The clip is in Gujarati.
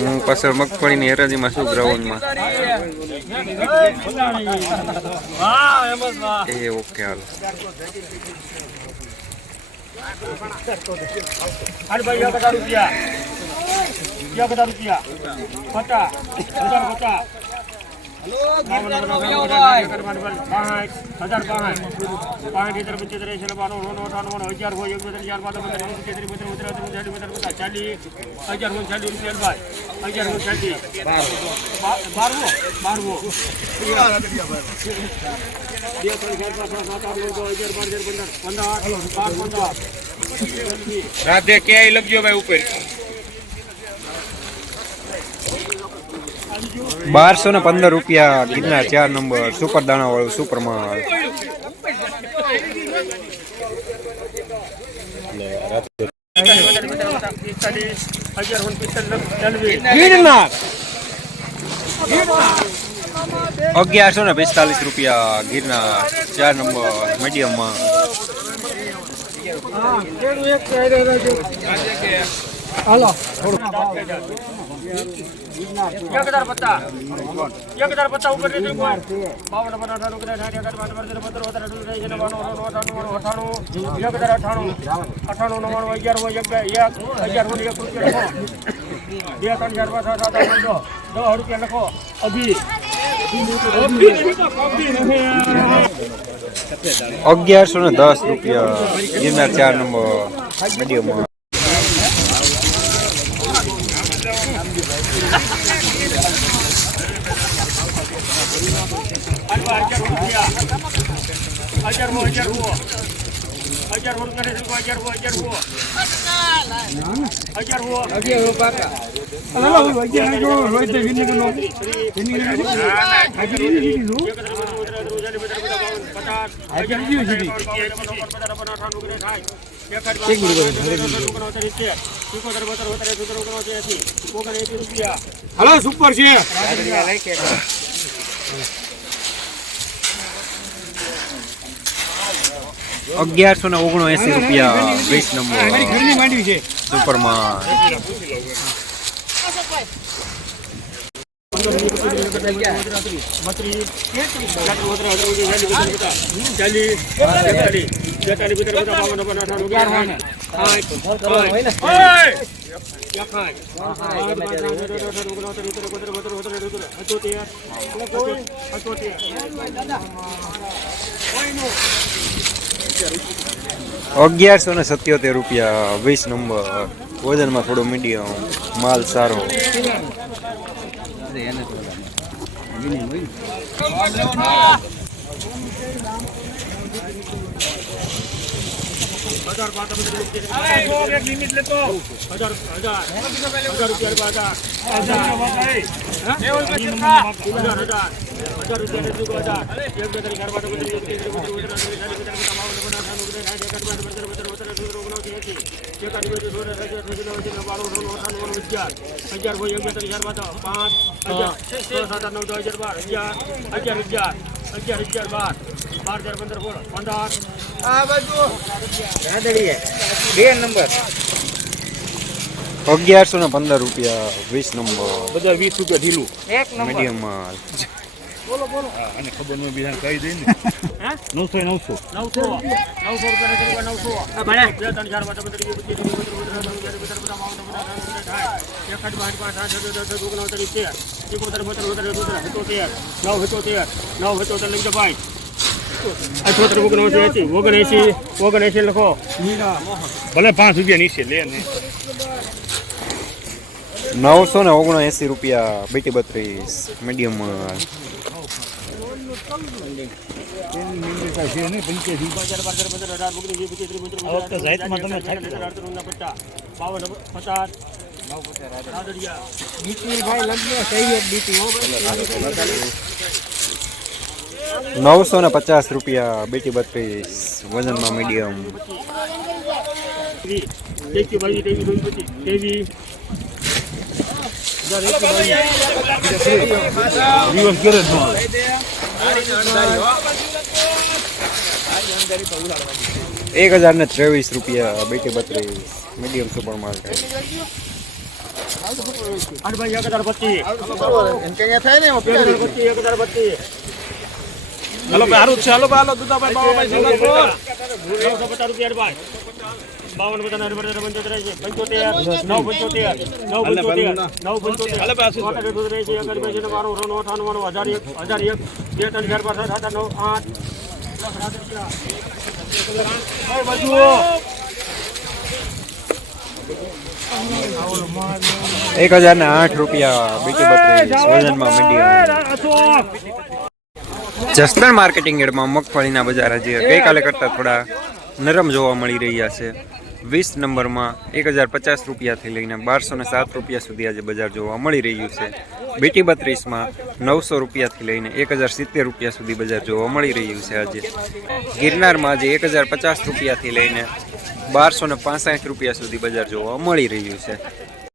હું પાછળ મગફળીની હરાજીમાં શું ગ્રાઉન્ડમાં. એ ઓકે હાલો. રૂપિયા. રૂપિયા પચાસ પચાસ. રાધે ક્યાંય લખજો ભાઈ ઉપર. બારસો ને પંદર રૂપિયા ગિરનાર ચાર નંબર સુપર દાણા વાળું સુપર માલ અગિયારસો ને પિસ્તાલીસ રૂપિયા ગિરનાર ચાર નંબર મીડિયમમાં. એક હજાર પચાસ એક હજાર પચાસ ઉપર નથી કોઈ બાવન પચાસ અઠાણું કદાચ સાઠ એકાદ પાંચ પંદર પંદર વધારે અઠાણું ત્રીસ નવ્વાણું અઠાણું અઠાણું અઠાણું એક હજાર અઠાણું અઠાણું નવ્વાણું અગિયાર હોય એક એક અગિયાર હોય એક રૂપિયા અગિયારસો ને દસ રૂપિયા ગિરનાર ચાર નંબર હો હજાર હો કરે છે હજાર હો હજાર હો હજાર હો અગિયાર હો પાકા રૂપિયા. હલો સુપર છે. અગિયારસો ને ઓગણએંસી રૂપિયા વીસ નંબર. છે. સુપરમાં અગિયારસો ને સત્યોતેર રૂપિયા વીસ નંબર. વજનમાં થોડો મીડિયમ માલ સારો. Thank you. લિમિટ લેતો હજાર હજાર હજાર રૂપિયા હજાર હજાર હજાર હજાર હજાર રૂપિયા હજાર એક બે આઠ નવ દસ અગિયાર હોય એક બે ત્રણ ચાર પાંચ પાંચ હજાર સાત આઠ નવ દસ અગિયાર બાર અગિયાર અગિયાર અગિયાર અગિયાર અગિયાર બાર તેર અગિયારસો ને પંદર રૂપિયા વીસ નંબર વીસ રૂપિયા ઢીલું. મીડિયમ માલ અને ખબર ન બીજા કહી દઈ ને નવસો એ નવસો નવસો નવસો રૂપિયા નવસો ત્રણ ચાર પાંચ પંદર વીસ પચીસ ત્રીસ બત્રીસ બત્રીસ અડતાલીસ, ઓગણપચાસ, બધા બાવન, બધા ત્રાણું, બધા સાઠ, એકસઠ, બાસઠ, પાંચ, સાત, સત્તર, અઢાર, ઓગણસિત્તેર, એકોતેર, બોતેર, બોતેર, એકોતેર, સિત્તોતેર, નવ સિત્તોતેર, નવ સિત્તોતેર લઈ ભાઈ અઠોતેર ઓગણસી એસી ઓગણએસી ઓગણએસી લખો ભલે પાંચ રૂપિયા નીચે લે ને નવસો ને ઓગણએસી રૂપિયા બેટી બત્રીસ મીડિયમ થાકી બાવન પચાસ નવસો ને પચાસ રૂપિયા બેટી બત્રીસ વજનમાં મીડિયમ એકવી બાવીસ ત્રેવીસ ચોવીસ પચીસ ત્રેવીસ દિવસ ઘરે જ ન આવે એક હજાર ને ત્રેવીસ રૂપિયા બેટી બત્રીસ મીડિયમ સુપર માલ છે આઠ ભાઈ એક હજાર પચીસ એક હજાર પચીસ એક હજાર પચીસ હાલો ભાઈ હારું છે. હલો ભાઈ હલો દુધાભાઈ બાવાભાઈ નવસો પચાસ રૂપિયા ભાઈ બાવન પચાસ પંચોતેર પંચોતેર નવ પંચોતેર નવ પંચોતેર નવ પંચોતેર એંશી ને અઠાણું હજાર એક હજાર એક બે ત્રણ ચાર પાંચ સાત આઠ નવ આઠ એક હજાર ને આઠ રૂપિયા બીજી બત્રીસ વજનમાં મીડિયમ જસદણ માર્કેટિંગ યાર્ડમાં મગફળીના બજાર હજી ગઈકાલે કરતાં થોડા નરમ જોવા મળી રહ્યા છે. વીસ નંબરમાં એક હજાર પચાસ રૂપિયાથી લઈને બારસો ને સાત રૂપિયા સુધી આજે બજાર જોવા મળી રહ્યું છે. બીટી બત્રીસમાં નવસો રૂપિયાથી લઈને એક હજાર સિત્તેર રૂપિયા સુધી બજાર જોવા મળી રહ્યું છે આજે. ગિરનારમાં આજે એક હજાર પચાસ રૂપિયાથી લઈને બારસો ને પાસઠ રૂપિયા સુધી બજાર જોવા મળી રહ્યું છે.